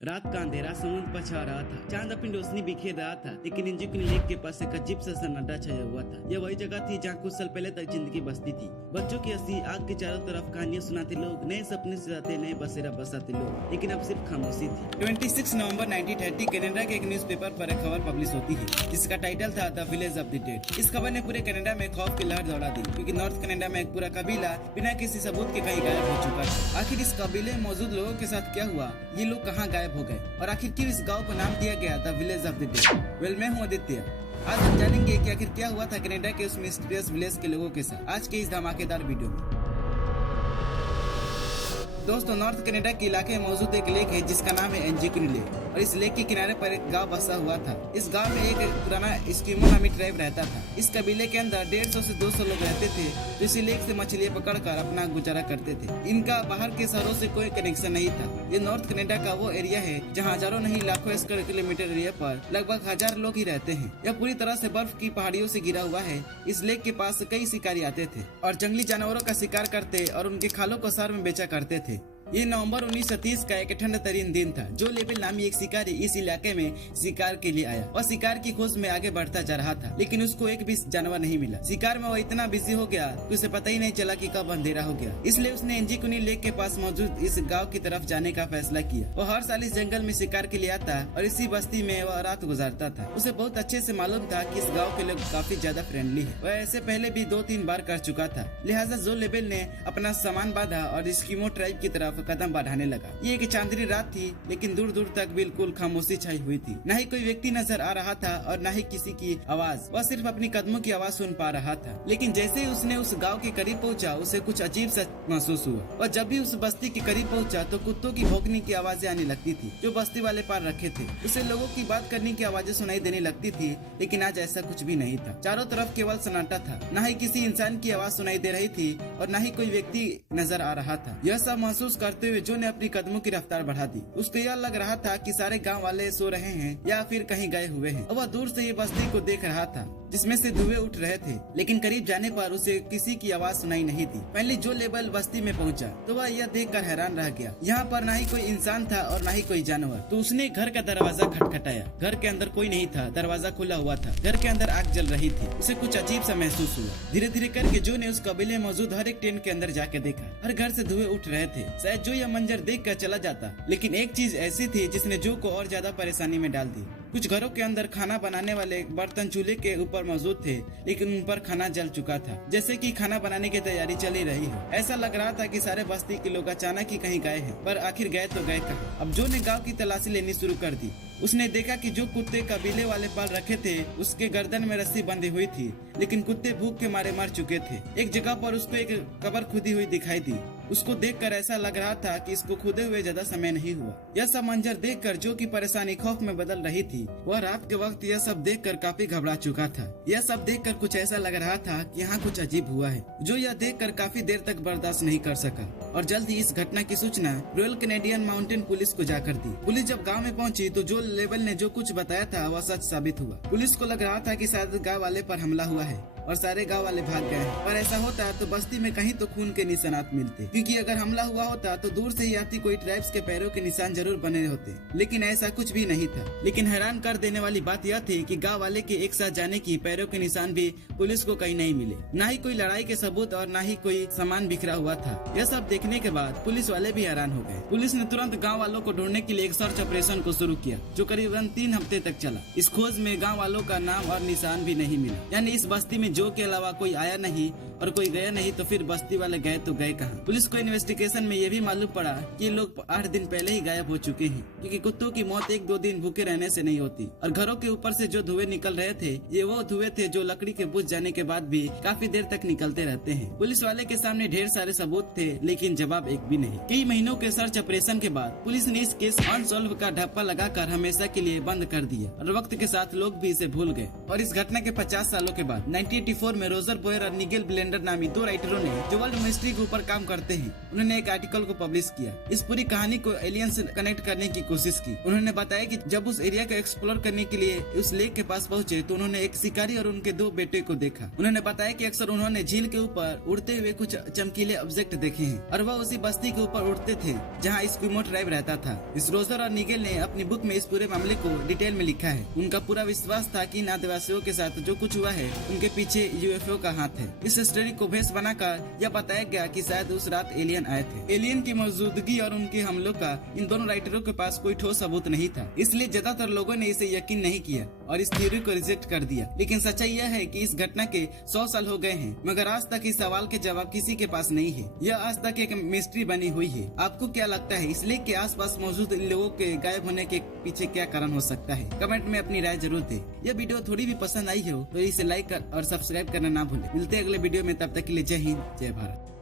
रात का अंधेरा समुद्र पर छा रहा था। चांद अपनी रोशनी बिखेर रहा था, लेकिन इंजुकनी लेक के पास एक अजीब सा सन्नाटा छाया हुआ था। यह वही जगह थी जहाँ कुछ साल पहले तक जिंदगी बसती थी। बच्चों की हंसी, आग के चारों तरफ कहानियां सुनाते लोग, नए सपने सजाते, नए बसेरा बसाते लोग, लेकिन अब सिर्फ खामोशी थी। 26 नवंबर 1930 कनाडा के एक न्यूज़पेपर पर एक खबर पब्लिश होती है, जिसका टाइटल था the village of the dead. इस खबर ने पूरे कनाडा में खौफ की लहर दौड़ा दी, क्योंकि नॉर्थ कनाडा में एक पूरा कबीला बिना किसी सबूत के कहीं गायब हो चुका था। आखिर इस कबीले में मौजूद लोगों के साथ क्या हुआ, ये लोग कहाँ गायब हो गए, और आखिर क्यों इस गांव को नाम दिया गया the village of the dead. Well, मैं हूँ आदित्य। आज हम जानेंगे कि आखिर क्या हुआ था कनाडा के उस मिस्टीरियस विलेज के लोगों के साथ, आज के इस धमाकेदार वीडियो में। दोस्तों, नॉर्थ कनाडा के इलाके में मौजूद एक लेक है जिसका नाम है एंजिकनी लेक, और इस लेक के किनारे पर एक गांव बसा हुआ था। इस गांव में एक पुराना एस्किमो नामी ट्राइब रहता था। इस कबीले के अंदर 150 से 200 लोग रहते थे, जो इसी लेक से मछलियां पकड़कर अपना गुजारा करते थे। इनका बाहर के शहरों से कोई कनेक्शन नहीं था। ये नॉर्थ कनाडा का वो एरिया है जहाँ हजारों नहीं लाखों स्क्वायर किलोमीटर एरिया पर लगभग 1000 लोग ही रहते हैं। यह पूरी तरह से बर्फ की पहाड़ियों से घिरा हुआ है। इस लेक के पास कई शिकारी आते थे और जंगली जानवरों का शिकार करते और उनके खालों को शहर में बेचा करते थे। ये नवंबर 1930 का एक ठंडा तरीन दिन था। जो लेबल नामी एक शिकारी इस इलाके में शिकार के लिए आया और शिकार की खोज में आगे बढ़ता जा रहा था, लेकिन उसको एक भी जानवर नहीं मिला। शिकार में वो इतना बिजी हो गया कि उसे पता ही नहीं चला कि कब अंधेरा हो गया। इसलिए उसने एंजिकनी लेक के पास मौजूद इस गांव की तरफ जाने का फैसला किया। वो हर साल इस जंगल में शिकार के लिए आता और इसी बस्ती में वह रात गुजारता था। उसे बहुत अच्छे से मालूम था कि इस गाँव के लोग काफी ज्यादा फ्रेंडली है। वह ऐसे पहले भी 2-3 बार कर चुका था। लिहाजा जो लेबल ने अपना सामान बांधा और एस्किमो ट्राइब की तरफ कदम बढ़ाने लगा। ये एक चांदनी रात थी, लेकिन दूर दूर तक बिल्कुल खामोशी छाई हुई थी। न ही कोई व्यक्ति नजर आ रहा था और न ही किसी की आवाज। वह सिर्फ अपनी कदमों की आवाज सुन पा रहा था। लेकिन जैसे ही उसने उस गांव के करीब पहुंचा, उसे कुछ अजीब सा महसूस हुआ। और जब भी उस बस्ती के करीब पहुंचा तो कुत्तों की भौंकने की आवाजें आने लगती थी, जो बस्ती वाले पार रखे थे। उसे लोगों की बात करने की आवाजें सुनाई देने लगती थी, लेकिन आज ऐसा कुछ भी नहीं था। चारों तरफ केवल सन्नाटा था। न ही किसी इंसान की आवाज सुनाई दे रही थी और न ही कोई व्यक्ति नजर आ रहा था। यह सब महसूस करते हुए जो ने अपनी कदमों की रफ्तार बढ़ा दी। उसको यह लग रहा था कि सारे गांव वाले सो रहे हैं या फिर कहीं गए हुए हैं। वह दूर से ये बस्ती को देख रहा था जिसमें से धुएं उठ रहे थे, लेकिन करीब जाने पर उसे किसी की आवाज सुनाई नहीं दी। पहले जो लेबल बस्ती में पहुंचा तो वह यह देखकर हैरान रह गया। यहाँ पर न ही कोई इंसान था और न ही कोई जानवर। तो उसने घर का दरवाजा खटखटाया। घर के अंदर कोई नहीं था, दरवाजा खुला हुआ था। घर के अंदर आग जल रही थी। उसे कुछ अजीब सा महसूस हुआ। धीरे धीरे करके जो ने उस कबीले में मौजूद हर एक टेंट के अंदर जाके देखा। हर घर से धुएं उठ रहे थे। शायद जो यह मंजर देख कर चला जाता, लेकिन एक चीज ऐसी थी जिसने जो को और ज्यादा परेशानी में डाल दी। कुछ घरों के अंदर खाना बनाने वाले बर्तन चूल्हे के ऊपर मौजूद थे, लेकिन उन पर खाना जल चुका था, जैसे कि खाना बनाने की तैयारी चली रही हो। ऐसा लग रहा था कि सारे बस्ती के लोग अचानक ही कहीं गए हैं, पर आखिर गए तो गए कहाँ। अब जो ने गांव की तलाशी लेनी शुरू कर दी। उसने देखा कि जो कुत्ते कबीले वाले पाल रखे थे, उसके गर्दन में रस्सी बंधी हुई थी, लेकिन कुत्ते भूख के मारे मर चुके थे। एक जगह पर उसको एक कब्र खुदी हुई दिखाई दी। उसको देखकर ऐसा लग रहा था कि इसको खुदे हुए ज्यादा समय नहीं हुआ। यह सब मंजर देखकर जो की परेशानी खौफ में बदल रही थी, वह रात के वक्त यह सब देखकर काफी घबरा चुका था। यह सब देखकर कुछ ऐसा लग रहा था कि यहाँ कुछ अजीब हुआ है। जो यह देखकर काफी देर तक बर्दाश्त नहीं कर सका और जल्द ही इस घटना की सूचना रॉयल कैनेडियन माउंटेन पुलिस को जाकर दी। पुलिस जब गाँव में पहुंची तो जो लेबल ने जो कुछ बताया था वह सच साबित हुआ। पुलिस को लग रहा था कि शायद गाँव वाले पर हमला हुआ है और सारे गांव वाले भाग गए हैं। पर ऐसा होता तो बस्ती में कहीं तो खून के निशानात मिलते, क्योंकि अगर हमला हुआ होता तो दूर से ही आती कोई ट्राइब्स के पैरों के निशान जरूर बने होते, लेकिन ऐसा कुछ भी नहीं था। लेकिन हैरान कर देने वाली बात यह थी कि गांव वाले के एक साथ जाने की पैरों के निशान भी पुलिस को कहीं नहीं मिले। न ही कोई लड़ाई के सबूत और न ही कोई सामान बिखरा हुआ था। यह सब देखने के बाद पुलिस वाले भी हैरान हो गए। पुलिस ने तुरंत गाँव वालों को ढूंढने के लिए एक सर्च ऑपरेशन को शुरू किया, जो करीबन 3 हफ्ते तक चला। इस खोज में गाँव वालों का नाम और निशान भी नहीं मिला। यानी इस बस्ती में जो के अलावा कोई आया नहीं और कोई गया नहीं, तो फिर बस्ती वाले गए तो गए कहाँ। पुलिस को इन्वेस्टिगेशन में ये भी मालूम पड़ा कि ये लोग 8 दिन पहले ही गायब हो चुके हैं, क्योंकि कुत्तों की मौत 1-2 दिन भूखे रहने से नहीं होती। और घरों के ऊपर से जो धुएं निकल रहे थे, ये वो धुएं थे जो लकड़ी के बुझ जाने के बाद भी काफी देर तक निकलते रहते हैं। पुलिस वाले के सामने ढेर सारे सबूत थे, लेकिन जवाब एक भी नहीं। कई महीनों के सर्च ऑपरेशन के बाद पुलिस ने इस केस अनसॉल्व का ढप्पा लगाकर हमेशा के लिए बंद कर दिया और वक्त के साथ लोग भी इसे भूल गए। और इस घटना के 50 सालों के बाद 98 1984 में रोजर बोयर और निगेल ब्लेंडर नामी 2 राइटरों ने जो वर्ल्ड मिस्ट्री के ऊपर काम करते हैं, उन्होंने एक आर्टिकल को पब्लिश किया। इस पूरी कहानी को एलियन से कनेक्ट करने की कोशिश की। उन्होंने बताया कि जब उस एरिया को एक्सप्लोर करने के लिए उस लेक के पास पहुंचे तो उन्होंने एक शिकारी और उनके 2 बेटे को देखा। उन्होंने बताया कि अक्सर उन्होंने झील के ऊपर उड़ते हुए कुछ चमकीले ऑब्जेक्ट देखे हैं और वह उसी बस्ती के ऊपर उड़ते थे जहाँ एस्किमो ट्राइब रहता था। इस रोजर और निगेल ने अपनी बुक में इस पूरे मामले को डिटेल में लिखा है। उनका पूरा विश्वास था कि इन आदिवासियों के साथ जो कुछ हुआ है उनके पीछे यूएफओ का हाथ है। इस स्टोरी को बेस बनाकर यह बताया गया कि शायद उस रात एलियन आए थे। एलियन की मौजूदगी और उनके हमलों का इन दोनों राइटरों के पास कोई ठोस सबूत नहीं था, इसलिए ज्यादातर लोगों ने इसे यकीन नहीं किया और इस थ्योरी को रिजेक्ट कर दिया। लेकिन सच्चाई यह है कि इस घटना के 100 साल हो गए हैं, मगर आज तक इस सवाल के जवाब किसी के पास नहीं है। यह आज तक एक मिस्ट्री बनी हुई है। आपको क्या लगता है, इस लेक के आसपास मौजूद इन लोगों के गायब होने के पीछे क्या कारण हो सकता है? कमेंट में अपनी राय जरूर दें। यह वीडियो थोड़ी भी पसंद आई हो तो इसे लाइक और सब्सक्राइब करना ना भूलें। मिलते हैं अगले वीडियो में, तब तक के लिए जय हिंद, जय भारत।